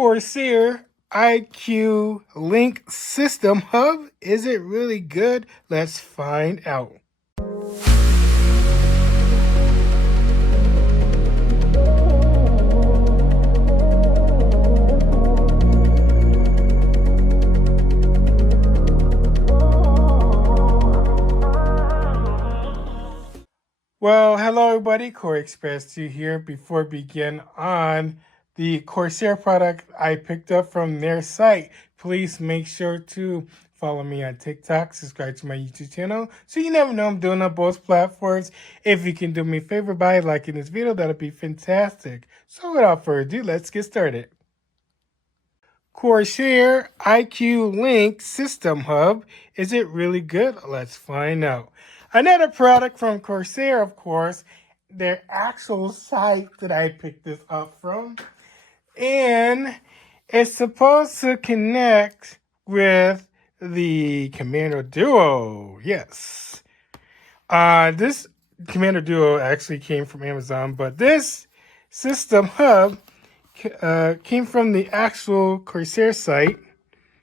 Corsair IQ Link System Hub. Is it really good? Let's find out. Well, hello everybody, Koreyexpress2 here. Before we begin on the Corsair product I picked up from their site, please make sure to follow me on TikTok, subscribe to my YouTube channel, so you never know I'm doing on both platforms. If you can do me a favor by liking this video, that'll be fantastic. So without further ado, let's get started. Corsair IQ Link System Hub. Is it really good? Let's find out. Another product from Corsair, of course, their actual site that I picked this up from. And it's supposed to connect with the Commander Duo. Yes. This Commander Duo actually came from Amazon, but this System Hub came from the actual Corsair site.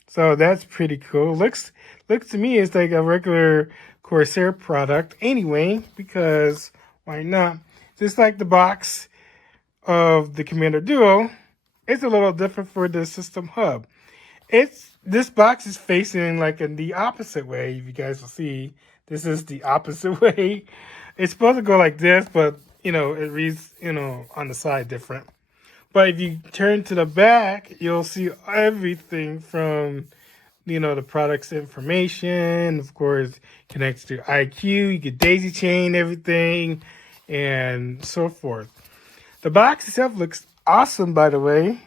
So that's pretty cool. Looks to me it's like a regular Corsair product anyway, because why not? Just like the box of the Commander Duo, it's a little different for the System Hub. This box is facing like in the opposite way. If you guys will see, this is the opposite way. It's supposed to go like this, but it reads on the side different. But if you turn to the back, you'll see everything from the product's information. Of course, connects to IQ. You can daisy chain everything and so forth. The box itself looks awesome, by the way.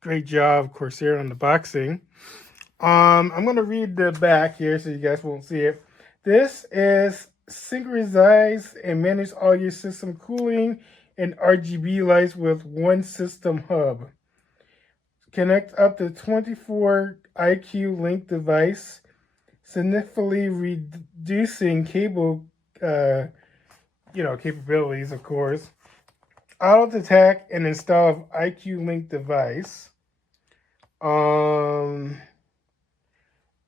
Great job, Corsair, on the boxing. I'm going to read the back here so you guys won't see it. This is synchronize and manage all your system cooling and RGB lights with one System Hub. Connect up to 24 IQ Link device, significantly reducing cable, capabilities, of course. Auto detect and install of IQ Link device. And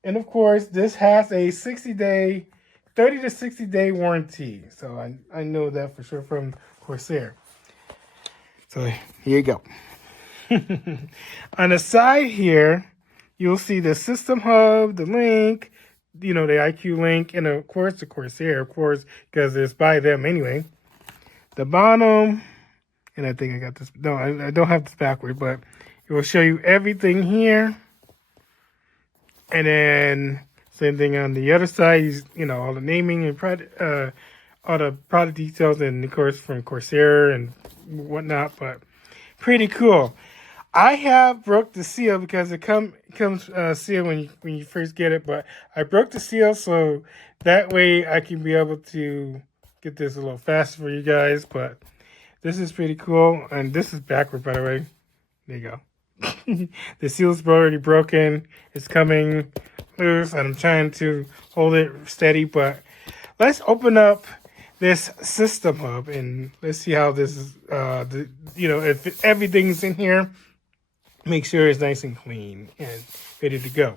of course, this has a 30 to 60 day warranty. So I know that for sure from Corsair. So here you go. On the side here, you'll see the System Hub, the link, the IQ Link, and of course the Corsair, of course, because it's by them anyway. The bottom, and I think I got this. No, I don't have this backward, but it will show you everything here. And then same thing on the other side, all the naming and all the product details, and of course from Corsair and whatnot. But pretty cool. I have broke the seal because it comes sealed when you first get it, but I broke the seal so that way I can be able to get this a little faster for you guys. But this is pretty cool, and this is backward, by the way. There you go. The seal's already broken. It's coming loose, and I'm trying to hold it steady. But let's open up this System Hub and let's see how this is. If everything's in here, make sure it's nice and clean and ready to go.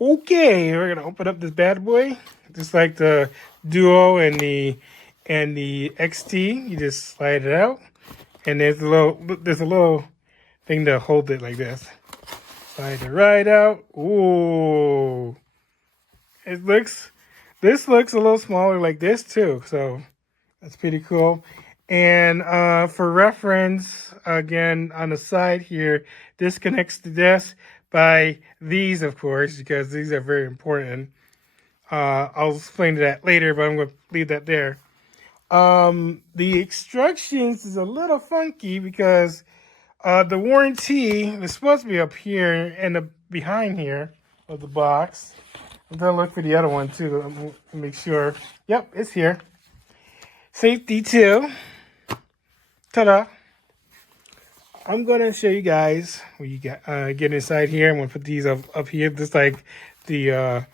Okay, we're gonna open up this bad boy, just like the Duo and the XT. You just slide it out, and there's a little thing to hold it like this. Slide it right out. Ooh, this looks a little smaller like this too, so that's pretty cool. And for reference, again, on the side here, this connects to this by these, of course, because these are very important. I'll explain that later, but I'm going to leave that there. The instructions is a little funky because the warranty is supposed to be up here and behind here of the box. I'm going to look for the other one too to make sure. Yep, it's here. Safety 2. Ta-da! I'm going to show you guys when you get inside here. I'm going to put these up here, just like the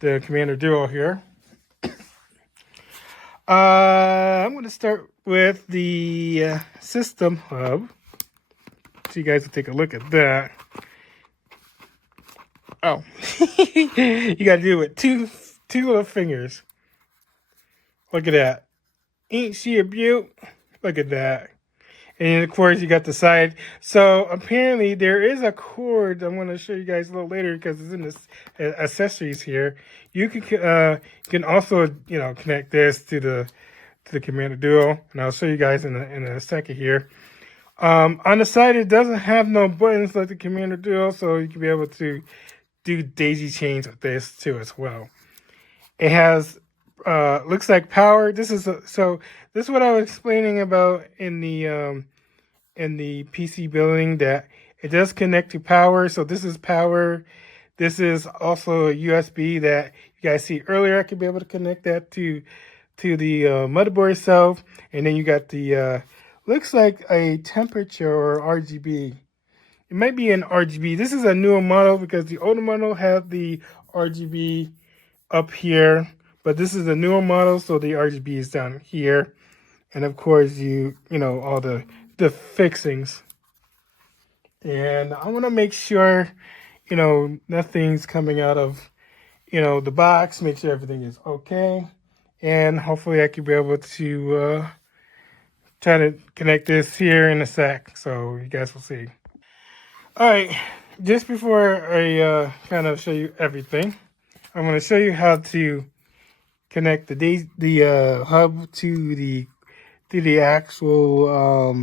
Commander Duo here. I'm going to start with the System Hub. So you guys will take a look at that. Oh, you got to do it with two little fingers. Look at that. Ain't she a beaut? Look at that. And of course, you got the side. So apparently, there is a cord. I'm going to show you guys a little later because it's in the accessories here. You can also connect this to the Commander Duo, and I'll show you guys in a second here. On the side, it doesn't have no buttons like the Commander Duo, so you can be able to do daisy chains with this too as well. It has looks like power. This is what I was explaining about in the PC building, that it does connect to power. So this is power. This is also a USB that you guys see earlier. I could be able to connect that to the motherboard itself, and then you got the looks like a temperature or RGB. It might be an RGB. This is a newer model because the older model had the RGB up here, but this is a newer model, so the RGB is down here. And of course, all the fixings. And I want to make sure, nothing's coming out of, the box. Make sure everything is okay. And hopefully I can be able to try to connect this here in a sec. So you guys will see. All right, just before I kind of show you everything, I'm going to show you how to connect the hub to the actual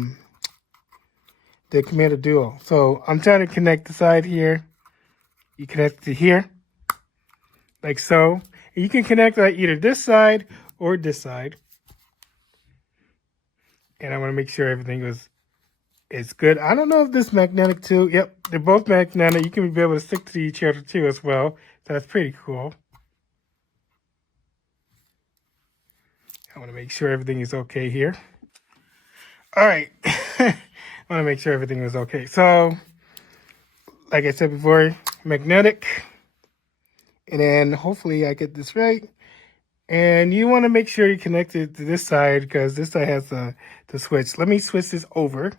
the Commander Duo. So I'm trying to connect the side here. You connect it to here, like so. And you can connect either this side or this side. And I want to make sure everything is good. I don't know if this magnetic too. Yep, they're both magnetic. You can be able to stick to each other too as well. So that's pretty cool. I want to make sure everything is okay here. All right. I want to make sure everything was okay. So, like I said before, magnetic. And then hopefully I get this right. And you want to make sure you connect it to this side because this side has the switch. Let me switch this over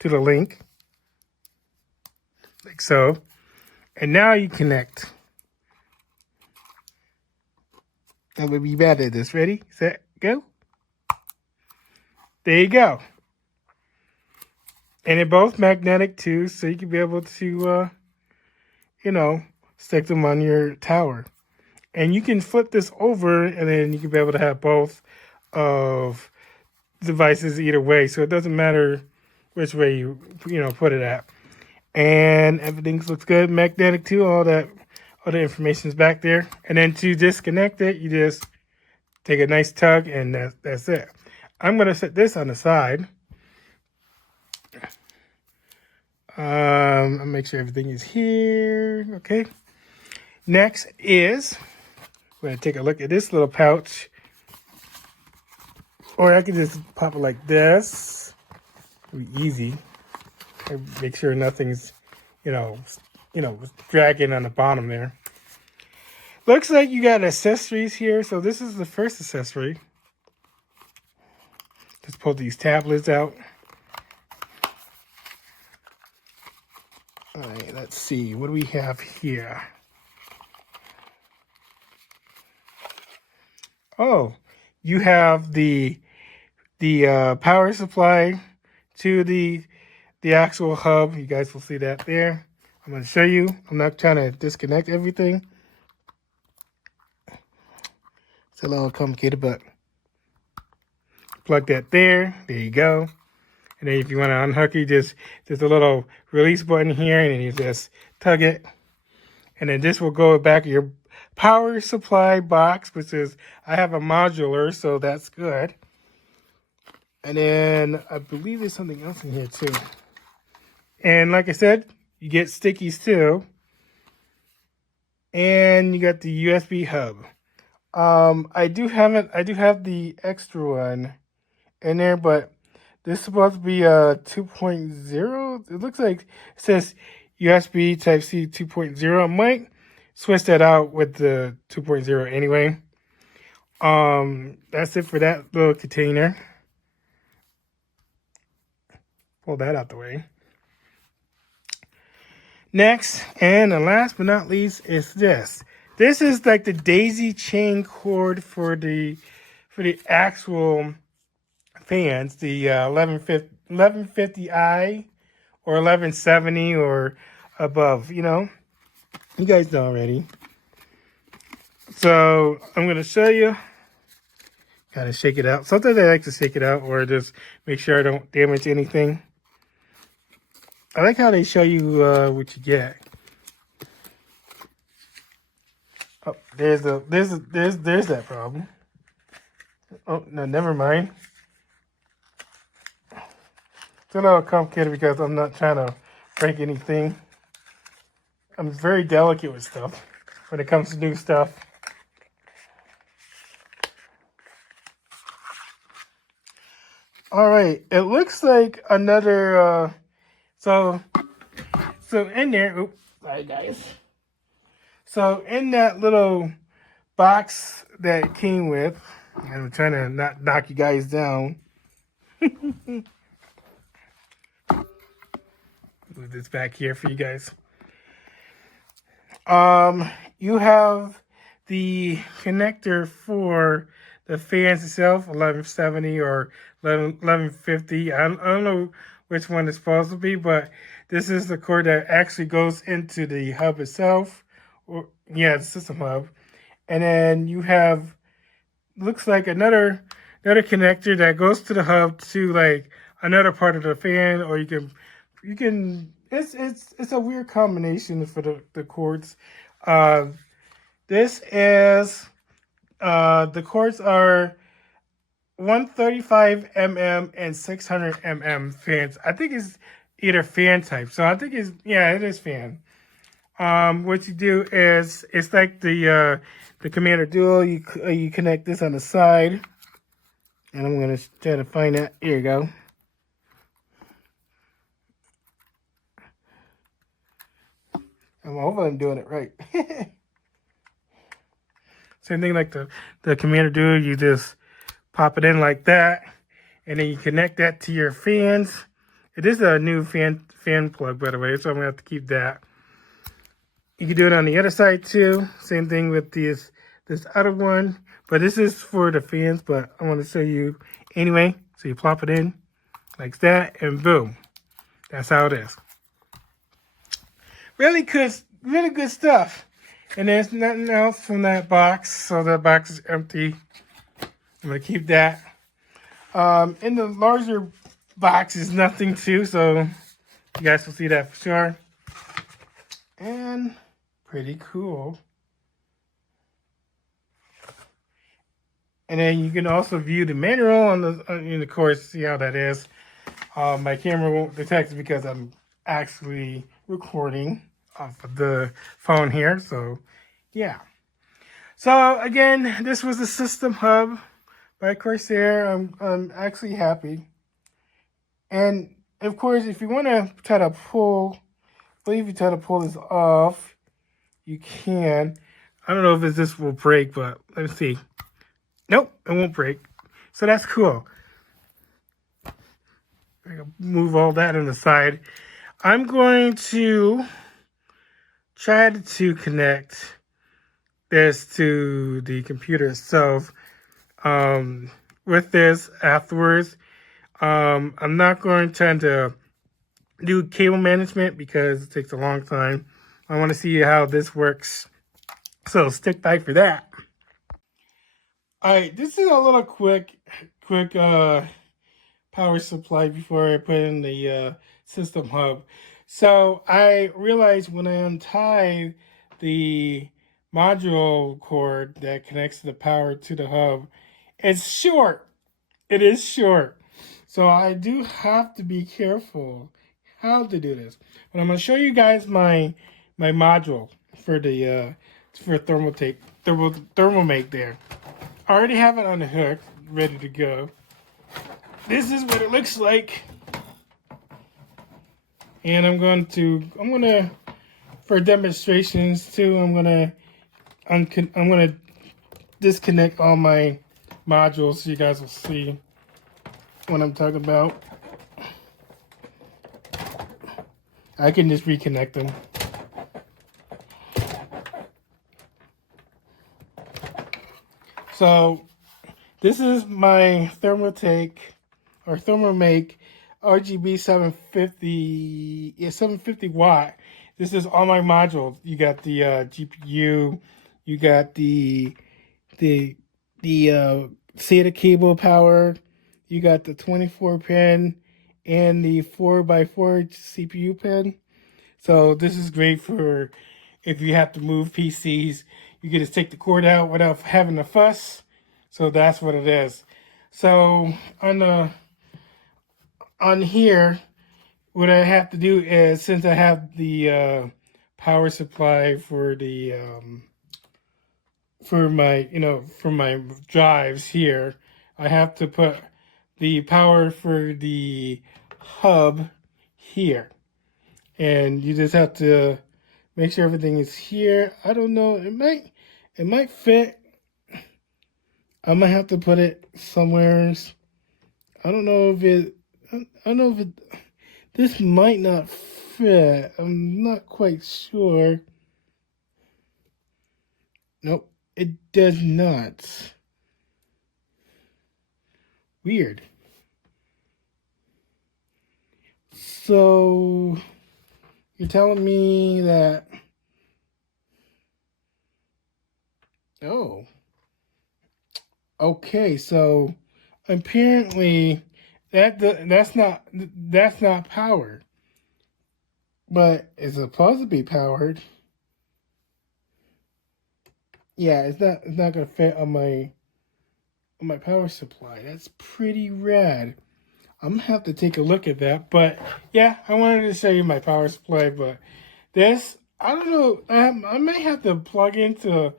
to the link. Like so. And now you connect. I'm going to be bad at this. Ready, set, go. There you go. And they're both magnetic too, so you can be able to, stick them on your tower. And you can flip this over, and then you can be able to have both of devices either way. So it doesn't matter which way you put it at. And everything looks good. Magnetic too. All the information is back there. And then to disconnect it, you just take a nice tug, and that's it. I'm going to set this on the side. I'll make sure everything is here. Okay. Next is, we're going to take a look at this little pouch. Or I can just pop it like this. It'll be easy. Make sure nothing's, dragging on the bottom there. Looks like you got accessories here. So this is the first accessory. Let's pull these tablets out. All right, let's see. What do we have here? Oh, you have the power supply to the actual hub. You guys will see that there. I'm going to show you. I'm not trying to disconnect everything. It's a little complicated, but plug that there. There you go. And then if you want to unhook it, there's a little release button here, and then you just tug it. And then this will go back to your power supply box, which is, I have a modular, so that's good. And then I believe there's something else in here too. And like I said, you get stickies too. And you got the USB hub. I do have the extra one in there, but this is supposed to be a 2.0. It looks like it says USB Type-C 2.0. I might switch that out with the 2.0 anyway. That's it for that little container. Pull that out the way. Next, and last but not least, is this. This is like the daisy chain cord for the actual fans, the 1150i or 1170 or above. You know, you guys know already. So I'm gonna show you. Gotta shake it out. Sometimes I like to shake it out or just make sure I don't damage anything. I like how they show you what you get. Oh, there's that problem. Oh no, never mind. It's a little complicated because I'm not trying to break anything. I'm very delicate with stuff when it comes to new stuff. All right, it looks like another. So in there. Oops, sorry guys. So in that little box that it came with, and I'm trying to not knock you guys down. Move this back here for you guys. You have the connector for the fans itself, 1170 or 1150. I don't know which one it's supposed to be, but this is the cord that actually goes into the hub itself. Or yeah, the system hub. And then you have, looks like another connector that goes to the hub to like another part of the fan, or you can it's a weird combination for the cords. This is the cords are 135 mm and 600 mm fans. I think it's either fan type. So I think it is fan. What you do is it's like the Commander Duo. You connect this on the side, and I'm gonna try to find that. Here you go. I'm hoping I'm doing it right. Same thing like the Commander Duo. You just pop it in like that, and then you connect that to your fans. It is a new fan plug, by the way, so I'm gonna have to keep that. You can do it on the other side too. Same thing with this other one, but this is for the fans. But I want to show you anyway. So you plop it in like that, and boom, that's how it is. Really good stuff. And there's nothing else from that box, so that box is empty. I'm gonna keep that. In the larger box is nothing too, so you guys will see that for sure. And pretty cool. And then you can also view the manual in the course, see how that is. My camera won't detect it because I'm actually recording off of the phone here. So, yeah. So, again, this was the System Hub by Corsair. I'm actually happy. And, of course, if you want to try to pull, I believe you try to pull this off, you can. I don't know if this will break, but let's see. Nope, it won't break. So that's cool. I can move all that on the side. I'm going to try to connect this to the computer itself with this afterwards. I'm not going to try to do cable management because it takes a long time. I want to see how this works. So stick by for that. All right, this is a little quick power supply before I put in the system hub. So I realized when I untie the module cord that connects the power to the hub, it's short. It is short. So I do have to be careful how to do this. But I'm going to show you guys my module for the for thermomake there. I already have it on the hook, ready to go. This is what it looks like. And I'm gonna for demonstrations too, I'm gonna disconnect all my modules so you guys will see what I'm talking about. I can just reconnect them. So this is my Thermaltake or Thermalmake RGB 750, 750 watt. This is all my modules. You got the GPU, you got the SATA cable power, you got the 24 pin and the 4x4 CPU pin. So this is great for if you have to move PCs. You can just take the cord out without having a fuss. So that's what it is. So on here, what I have to do is, since I have the power supply for the for my drives here, I have to put the power for the hub here, and you just have to make sure everything is here. I don't know, it might fit. I might have to put it somewhere. I don't know if it, I don't know if it, this might not fit. I'm not quite sure. Nope, it does not. Weird. So you're telling me that, oh, okay, so apparently that's not powered, but it's supposed to be powered. Yeah, it's not gonna fit on my power supply. That's pretty rad. I'm gonna have to take a look at that. But yeah, I wanted to show you my power supply. But this, I don't know. I might have to plug into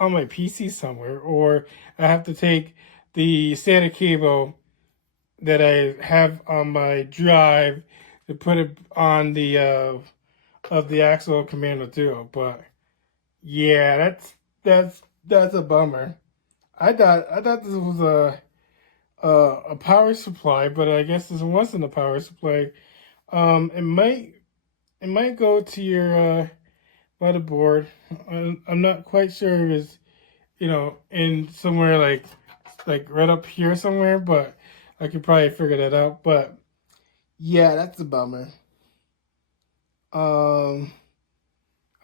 on my PC somewhere, or I have to take the SATA cable that I have on my drive to put it on the of the actual Commando Duo. But yeah, that's a bummer. I thought this was a power supply, but I guess this wasn't a power supply. It might go to your motherboard. I'm not quite sure if it's in somewhere like right up here somewhere, but I could probably figure that out. But yeah, that's a bummer. Um,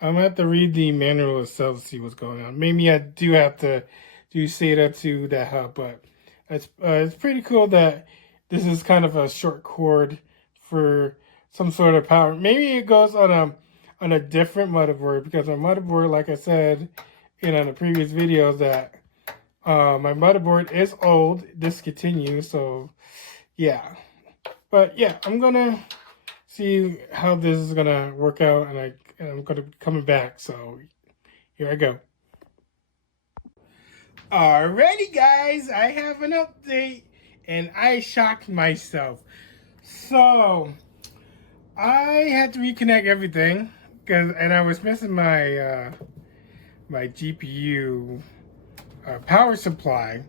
I'm gonna have to read the manual itself to see what's going on. Maybe I do have to do SATA to that hub, but it's pretty cool that this is kind of a short cord for some sort of power. Maybe it goes on a different motherboard, because my motherboard, like I said in the previous videos, that my motherboard is old, discontinued. So yeah, but yeah, I'm gonna see how this is gonna work out, and I'm gonna be coming back. So here I go. Alrighty, guys, I have an update, and I shocked myself. So I had to reconnect everything, and I was missing my my GPU power supply,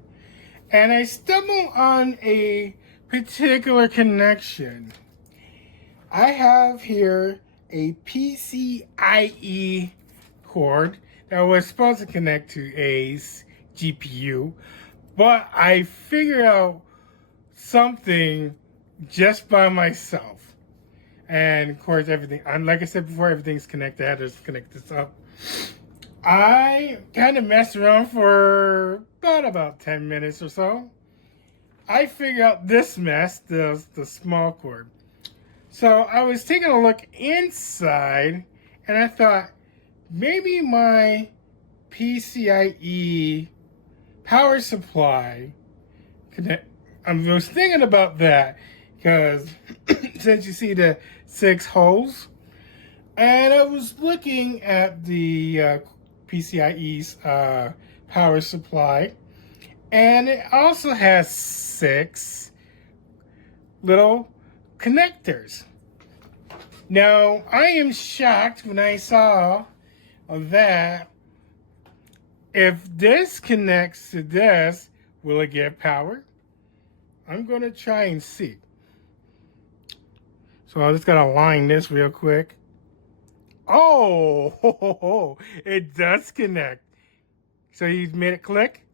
and I stumbled on a particular connection. I have here a PCIe cord that was supposed to connect to a GPU, but I figured out something just by myself. And of course, everything, like I said before, everything's connected. I had to connect this up. I kind of messed around for about 10 minutes or so. I figured out this mess, the small cord. So I was taking a look inside, and I thought maybe my PCIe power supply connect. I was thinking about that because since you see the 6 holes, and I was looking at the PCIe's power supply, and it also has 6 little connectors. Now, I am shocked when I saw that if this connects to this, will it get power? I'm going to try and see. So I'm just going to line this real quick. Oh, it does connect. So he's made it click.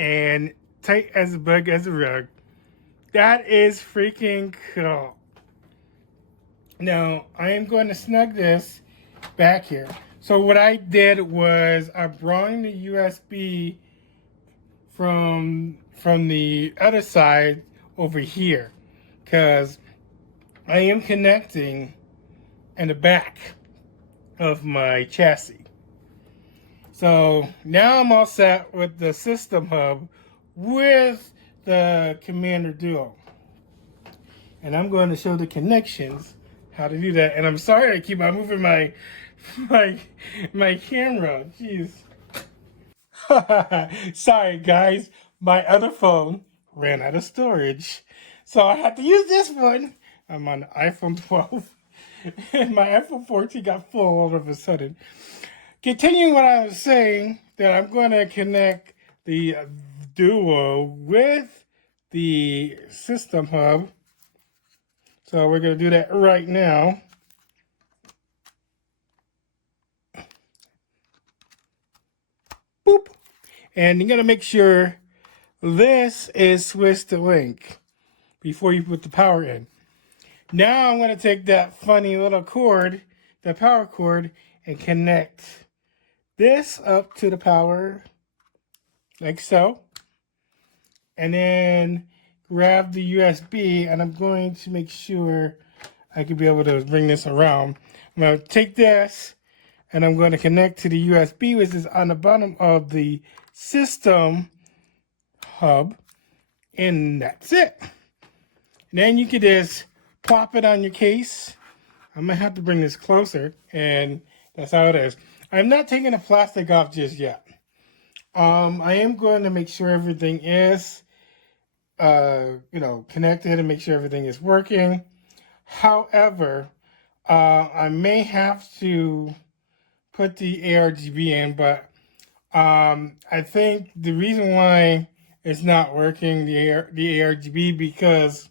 and tight as a bug as a rug. That is freaking cool. Now, I am going to snug this back here. So what I did was I brought in the USB from the other side over here, because I am connecting in the back of my chassis. So now I'm all set with the System Hub with the Commander Duo. And I'm going to show the connections, how to do that. And I'm sorry I keep on moving my camera. Jeez. Sorry guys, my other phone ran out of storage. So I had to use this one. I'm on the iPhone 12. And my iPhone 14 got full all of a sudden. Continuing what I was saying, that I'm going to connect the Duo with the System Hub. So we're going to do that right now. Boop. And you're going to make sure this is switched to link before you put the power in. Now I'm going to take that funny little cord, the power cord, and connect this up to the power, like so. And then grab the USB, and I'm going to make sure I can be able to bring this around. I'm going to take this, and I'm going to connect to the USB, which is on the bottom of the System Hub, and that's it. And then you can just plop it on your case. I'm going to have to bring this closer, and that's how it is. I'm not taking the plastic off just yet. I am going to make sure everything is connected and make sure everything is working. However, I may have to put the ARGB in, but I think the reason why it's not working, the ARGB, because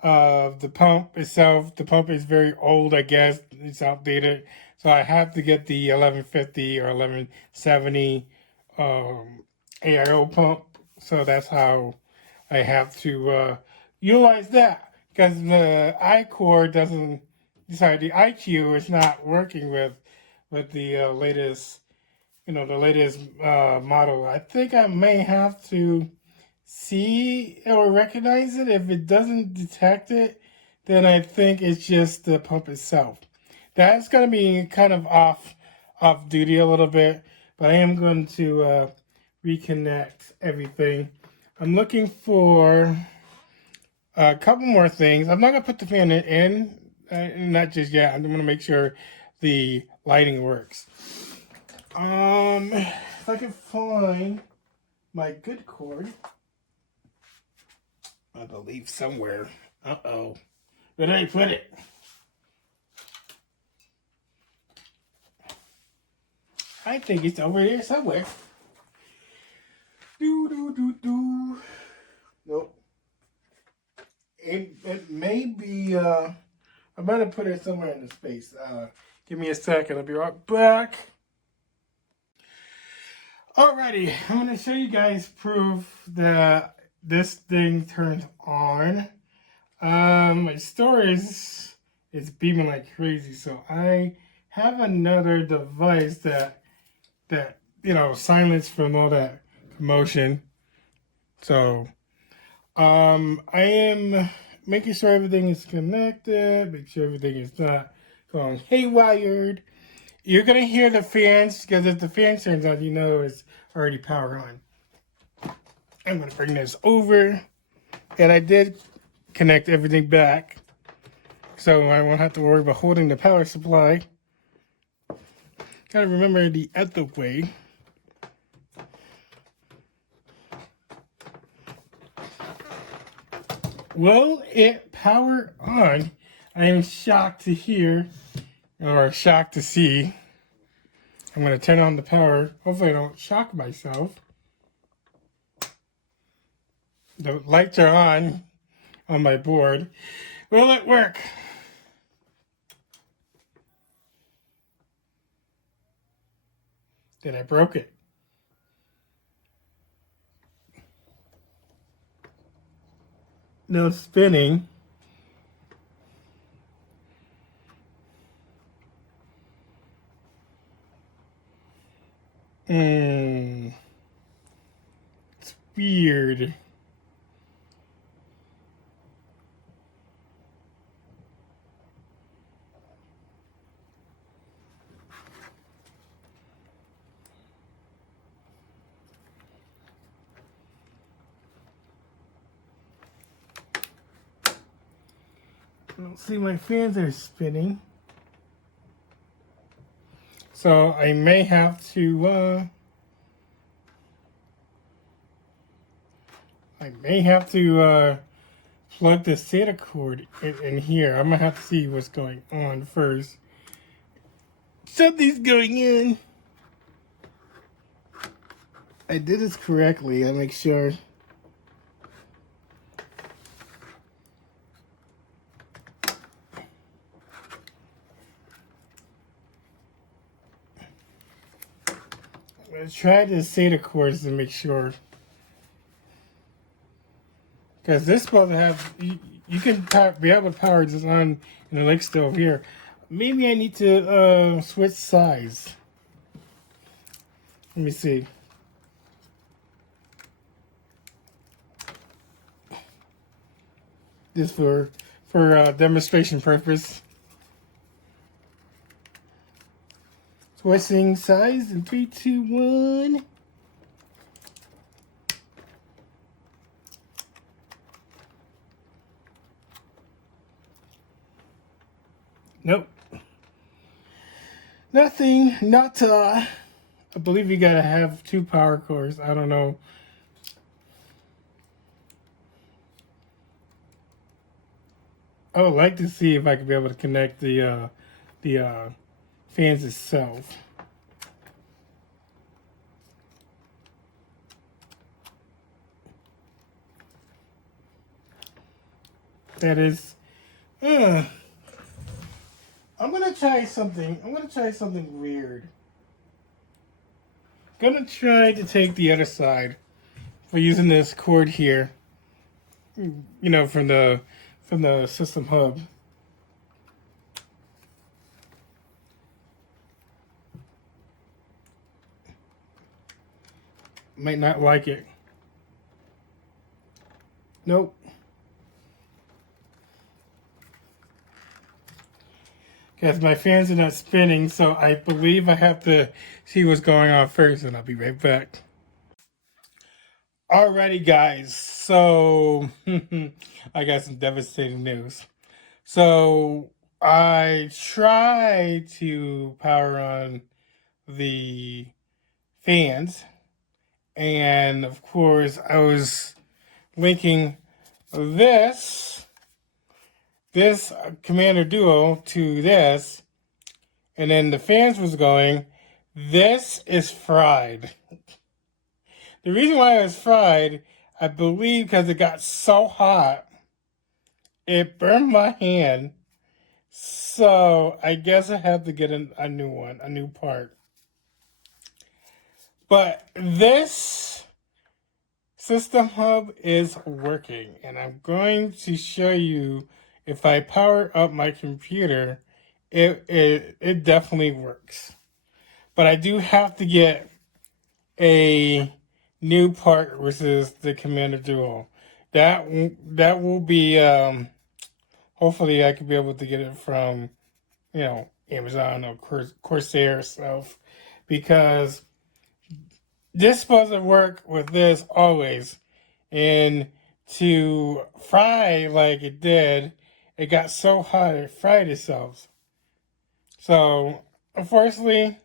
of the pump itself. The pump is very old, I guess. It's outdated. So I have to get the 1150 or 1170 AIO pump. So that's how I have to utilize that, because the iCore doesn't, the IQ is not working with the latest, model. I think I may have to see or recognize it. If it doesn't detect it, then I think it's just the pump itself. That's going to be kind of off duty a little bit, but I am going to reconnect everything. I'm looking for a couple more things. I'm not going to put the fan in, not just yet. I'm going to make sure the lighting works. If I can find my good cord, I believe somewhere. Uh-oh. Where did I put it? I think it's over here somewhere. Nope. It may be, I'm going to put it somewhere in the space. Give me a second. I'll be right back. Alrighty. I'm going to show you guys proof that this thing turns on. My storage is beaming like crazy, so I have another device that silence from all that commotion. So I am making sure everything is connected, make sure everything is not going haywired. You're gonna hear the fans, because if the fan turns on, you know it's already powered on. I'm gonna bring this over, and I did connect everything back, so I won't have to worry about holding the power supply. Gotta remember the other way. Will it power on? I am shocked to hear, or shocked to see. I'm going to turn on the power. Hopefully I don't shock myself. The lights are on my board. Will it work? Then I broke it. No spinning. It's weird. I don't see my fans are spinning. So I may have to plug the SATA cord in here. I'm gonna have to see what's going on first. Something's going in. I did this correctly. I'll make sure. Let's try the SATA cords to make sure. Because this is supposed to have, you can be able to power this on in the link stove here. Maybe I need to switch size. Let me see. This for demonstration purpose. Switching size in 3, 2, 1. Nope. Nothing. Not I believe you gotta have 2 power cords. I don't know. I would like to see if I could be able to connect the fans itself. That is, I'm gonna try something. I'm gonna try something weird. Gonna try to take the other side for using this cord here. You know, from the system hub. Might not like it. Nope. Because my fans are not spinning, so I believe I have to see what's going on first, and I'll be right back. Alrighty, guys. So I got some devastating news. So I tried to power on the fans, and of course I was linking this Commander Duo to this, and then the fans was going, this is fried. The reason why it was fried, I believe because it got so hot, it burned my hand. So I guess I have to get a new one, a new part. But this System Hub is working, and I'm going to show you if I power up my computer, it definitely works. But I do have to get a new part, which is the Commander Duo. That will be hopefully I could be able to get it from, you know, Amazon or Corsair stuff, because this is supposed to work with this always. And to fry like it did, it got so hot it fried itself. So unfortunately,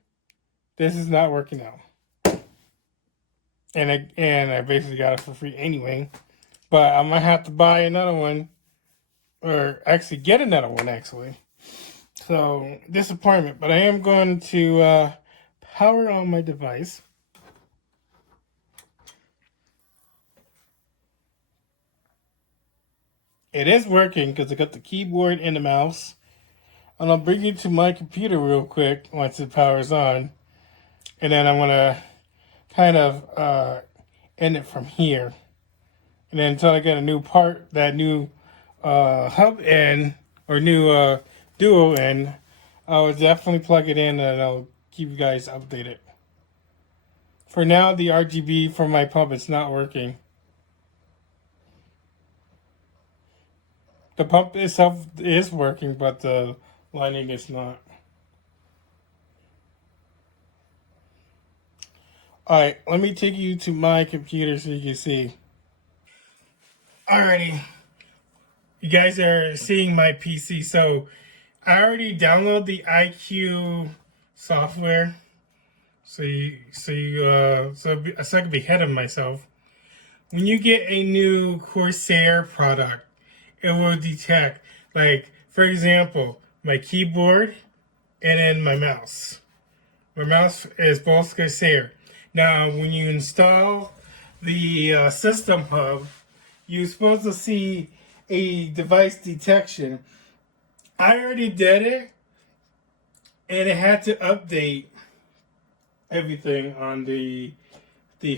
this is not working out. And I basically got it for free anyway. But I'm gonna have to buy another one, or actually get another one actually. So disappointment. But I am going to power on my device. It is working because I got the keyboard and the mouse. And I'll bring you to my computer real quick once it powers on. And then I'm going to kind of end it from here. and then until I get a new part, that new hub in, or new duo in, I'll definitely plug it in and I'll keep you guys updated. For now, the RGB for my pump is not working. The pump itself is working, but the lining is not. Alright, let me take you to my computer so you can see. Alrighty, you guys are seeing my PC. So I already downloaded the IQ software. So I can be ahead of myself. When you get a new Corsair product, it will detect, like, for example, my keyboard and then my mouse. My mouse is both Corsair. Now, when you install the System Hub, you're supposed to see a device detection. I already did it, and it had to update everything on the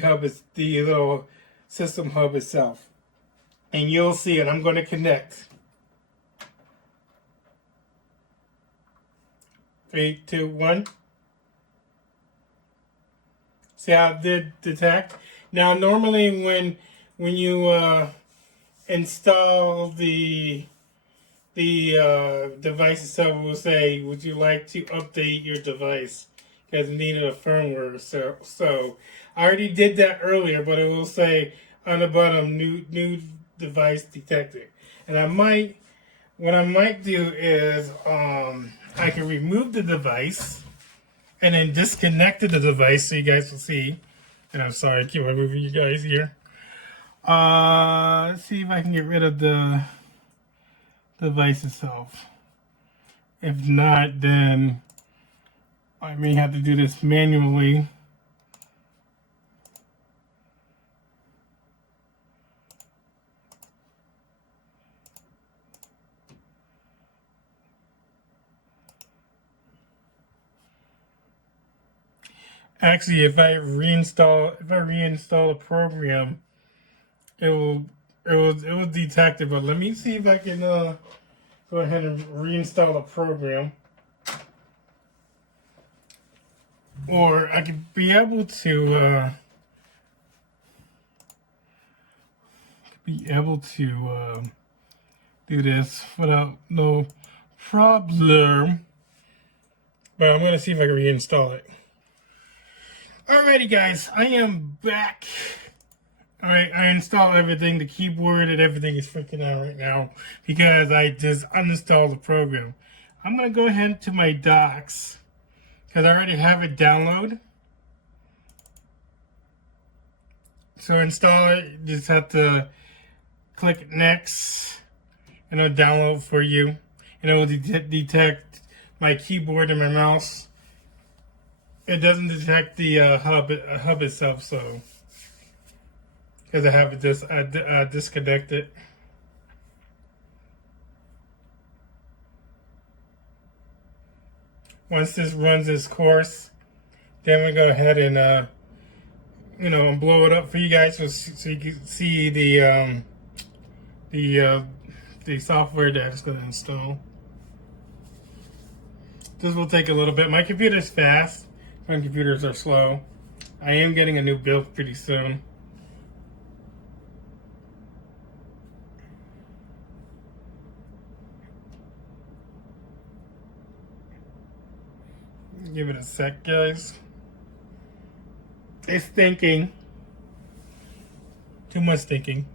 hub, is the little System Hub itself. And you'll see it. I'm going to connect. 3, 2, 1. See how it did detect? Now, normally when you install the device itself, it will say, "Would you like to update your device?" Because it needed a firmware. So I already did that earlier, but it will say on the bottom, "New device detected." And what I might do is I can remove the device and then disconnect the device so you guys will see. And I'm sorry, I keep moving you guys here. Let's see if I can get rid of the device itself. If not, then I may have to do this manually. Actually, if I reinstall a program, it will detect it. But let me see if I can go ahead and reinstall a program, or I could be able to do this without no problem. But I'm gonna see if I can reinstall it. Alrighty, guys, I am back. Alright, I installed everything. The keyboard and everything is freaking out right now because I just uninstalled the program. I'm going to go ahead to my docs because I already have it downloaded. So install it, you just have to click next and it'll download for you. And it will detect my keyboard and my mouse. It doesn't detect the hub itself, so because I have it disconnected. Once this runs its course, then we go ahead and blow it up for you guys so you can see the software that it's going to install. This will take a little bit. My computer's fast. My computers are slow. I am getting a new build pretty soon. Give it a sec, guys. It's thinking. Too much thinking.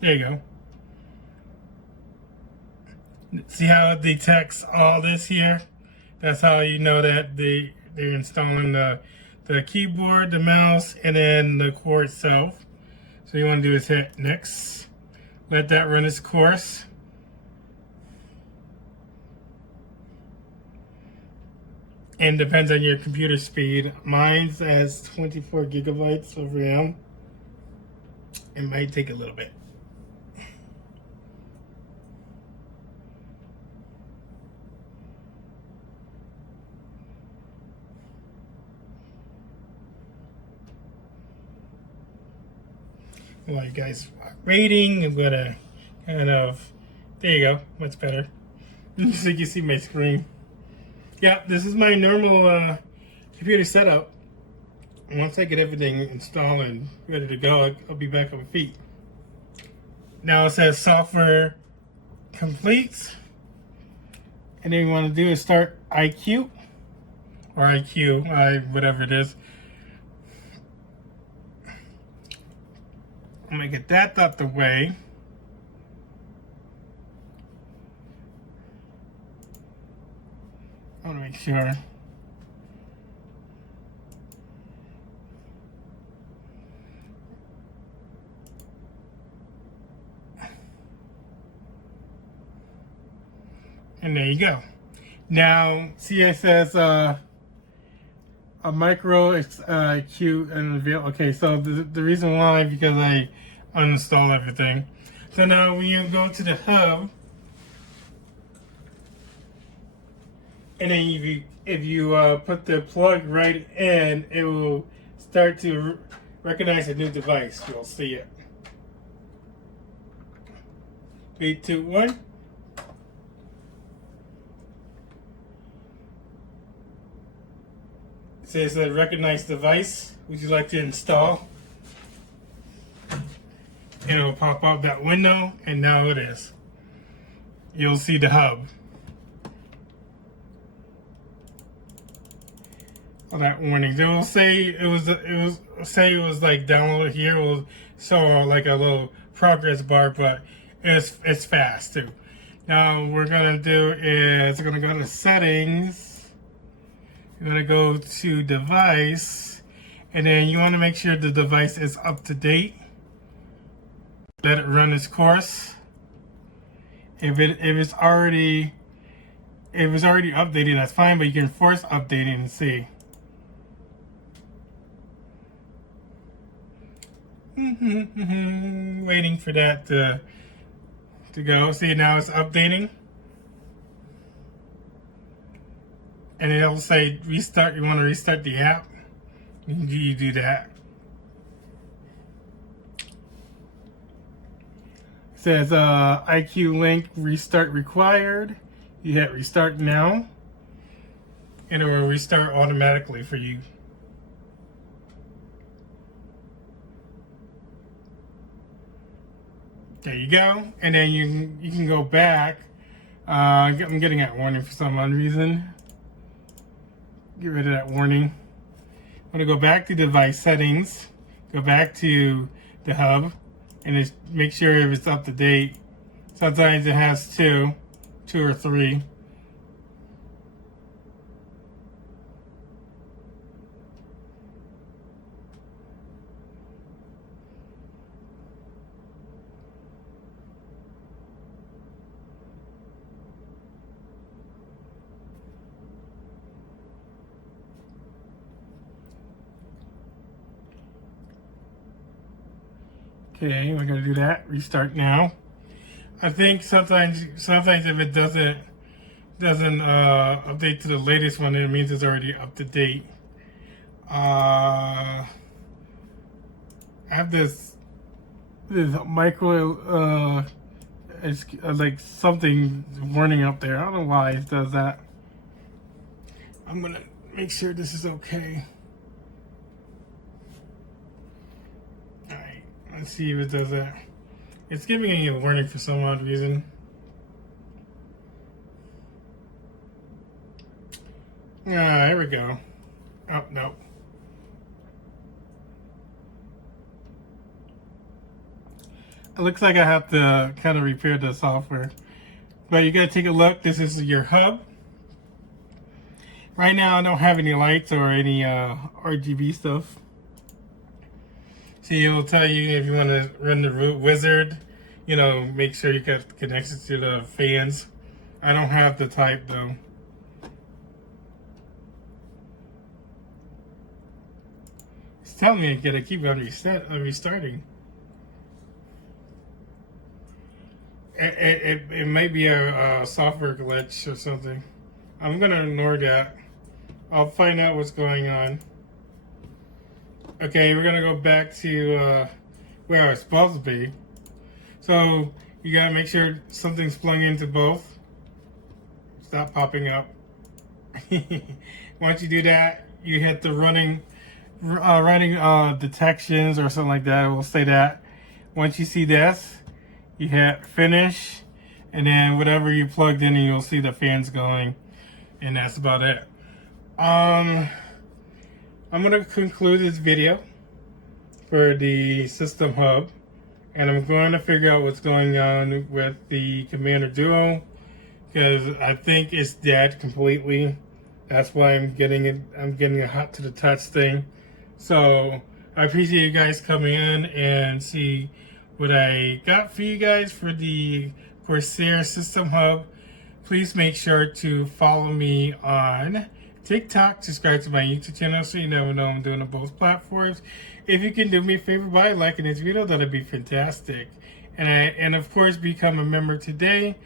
There you go. See how it detects all this here? That's how you know that they're installing the keyboard, the mouse, and then the core itself. So you want to do is hit next. Let that run its course. And depends on your computer speed. Mine's has 24 gigabytes of RAM. It might take a little bit. like guys rating. I'm gonna kind of, there you go, much better. So you can see my screen. Yeah, this is my normal computer setup. Once I get everything installed and ready to go, I'll be back on my feet. Now it says software complete. And then you want to do is start IQ or IQ, whatever it is. I'm gonna get that out the way. I want to make sure. And there you go. Now, see it says a micro Q and reveal. Okay, so the reason why, because I uninstalled everything. So now when you go to the hub, and then if you put the plug right in, it will start to recognize a new device. You'll see it. 3, 2, 1. It says recognize device. Would you like to install? And it will pop up that window, and now it is. You'll see the hub. All that warning. It will say it was like downloaded here. It will show like a little progress bar, but it's fast too. Now what we're gonna do is we're gonna go to settings. You're gonna go to device, and then you want to make sure the device is up to date. Let it run its course. If it's already updated, that's fine, but you can force updating and see. Waiting for that to go. See, now it's updating. And it'll say restart. You want to restart the app? You do that. It says IQ link restart required. You hit restart now, and it will restart automatically for you. There you go, and then you can go back. I'm getting that warning for some odd reason. Get rid of that warning. I'm gonna go back to device settings, go back to the hub, and just make sure if it's up to date. Sometimes it has two or three. Okay, we're gonna do that. Restart now. I think sometimes if it doesn't update to the latest one, it means it's already up to date. I have this micro it's like something warning up there. I don't know why it does that. I'm gonna make sure this is okay. Let's see if it does that. It's giving me a warning for some odd reason. Here we go. Oh, no. It looks like I have to kind of repair the software. But you gotta take a look. This is your hub. Right now I don't have any lights or any RGB stuff. See, it'll tell you if you want to run the root wizard, you know, make sure you got connections to the fans. I don't have the type though. It's telling me I gotta keep on restarting. It may be a software glitch or something. I'm gonna ignore that. I'll find out what's going on. Okay, we're gonna go back to where it's supposed to be. So you gotta make sure something's plugged into both. Stop popping up. Once you do that, you hit the running detections or something like that. It will say that. Once you see this, you hit finish, and then whatever you plugged in, and you'll see the fans going, and that's about it. I'm gonna conclude this video for the System Hub, and I'm going to figure out what's going on with the Commander Duo, because I think it's dead completely. That's why I'm getting a hot to the touch thing. So I appreciate you guys coming in and see what I got for you guys for the Corsair System Hub. Please make sure to follow me on TikTok, subscribe to my YouTube channel so you never know I'm doing on both platforms. If you can do me a favor by liking this video, that'd be fantastic. And of course, become a member today,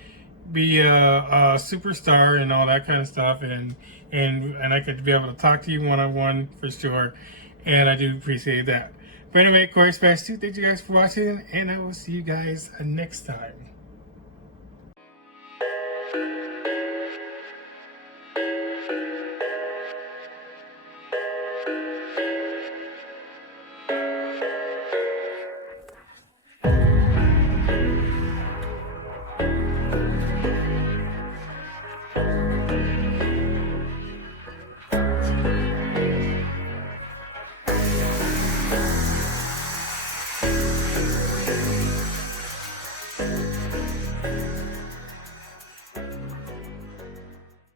be a superstar and all that kind of stuff, and I could be able to talk to you one-on-one for sure, and I do appreciate that. But anyway, Koreyexpress2, thank you guys for watching, and I will see you guys next time.